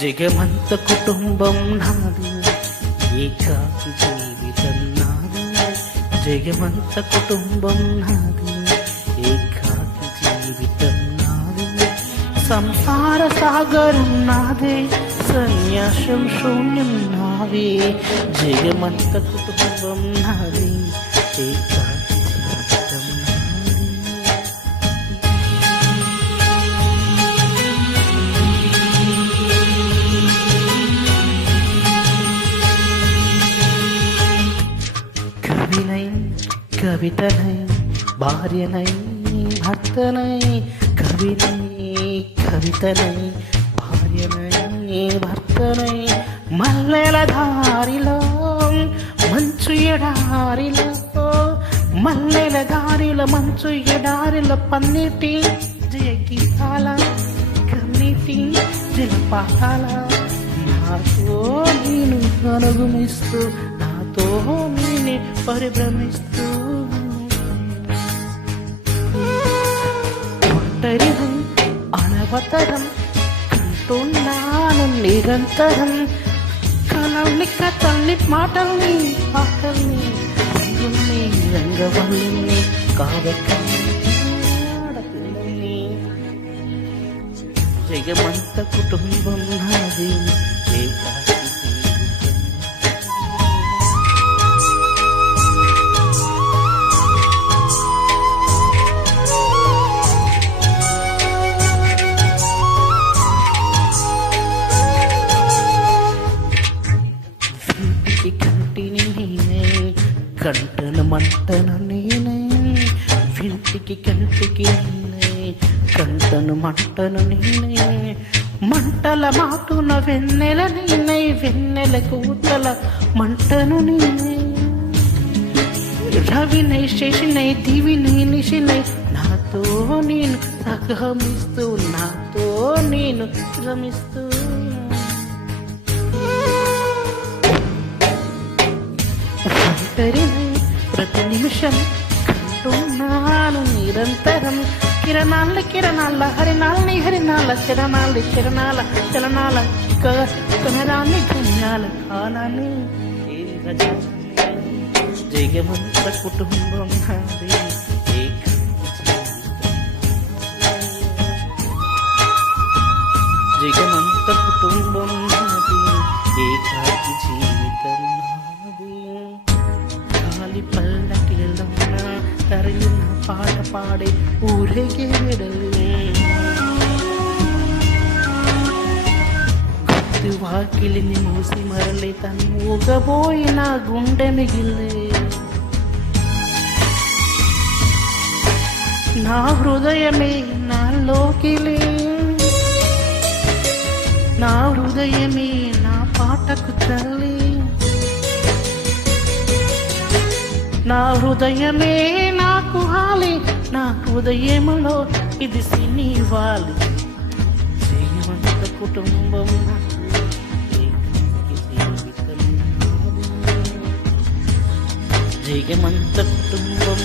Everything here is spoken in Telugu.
జగమంత కుటుంబం నాది, ఏకాకి జీవితం నాది. జగమంత కుటుంబం నాది, ఏకాకి జీవితం నాది. సంసార సాగరం నాదే, సన్యాసం శూన్యం నావే. జగమంత కుటుంబం నాది, ఏకాకి జీవితం నాది. கவினை கவிதனை భార్యనై భర్తనై, కవినై కవితనై భార్యనై భర్తనై, మల్లెల దారిలో మంచు ఎడారిలో, మల్లెల దారిలో మంచు ఎడారిలో, పన్నీటి జయగీతాల కన్నీటి జలపాతాల, నాతో నేను అనుగమిస్తూ, నాతో నేనే పరిభ్రమిస్తూ, ఒంటరిహం అనవతరం కంటున్నాను నిరంతరం. కలల్ని కథల్ని మాటల్ని పాటల్ని రంగుల్ని రంగవల్లిని కావ్యకల్ని ఆడపిల్లని. జగమంత కుటుంబం నాది, ఏకాకి కంటిని నేనే, కంటను మంటను నేనే. వింటికి కంటికి నేనే, కంటను మంటను నేనే. మంటల మాటున వెన్నెల నేనే, వెన్నెల కూతల మంటను నేనే. రవినై శశినై దివినై నిశినై, నాతో నేను సహమిస్తూ, నాతో నేను రమిస్తూ. ప్రతి నిమిషం కంటున్నాను నిరంతరం, కిరణాల కిరణాల హరినాల్ని హరినాల, చరణాల చరణాల చలనాల, కనరాన్ని పుణ్యాల కాలాన్ని. జగమంత కుటుంబం నాది, జగమంత కుటుంబం నాది, ఏకాకి జీవితం నాది. గాలి పల్లకిలోన తరలిన పాట పాడే ఊరేగే వెడలే, గుర్తు వాకిలిని మూసి మరలి తను ఊగబోయిన గుండె మిగిలే. నా హృదయమే నాలోకిలే, నా హృదయమే నా పాటకు తల్లి. నా హృదయమే నాకు హాలి, నా హృదయములో ఇది సినివాలి. జగమంత కుటుంబం నాది, ఏకాకి జీవితం నాది. జగమంత కుటుంబం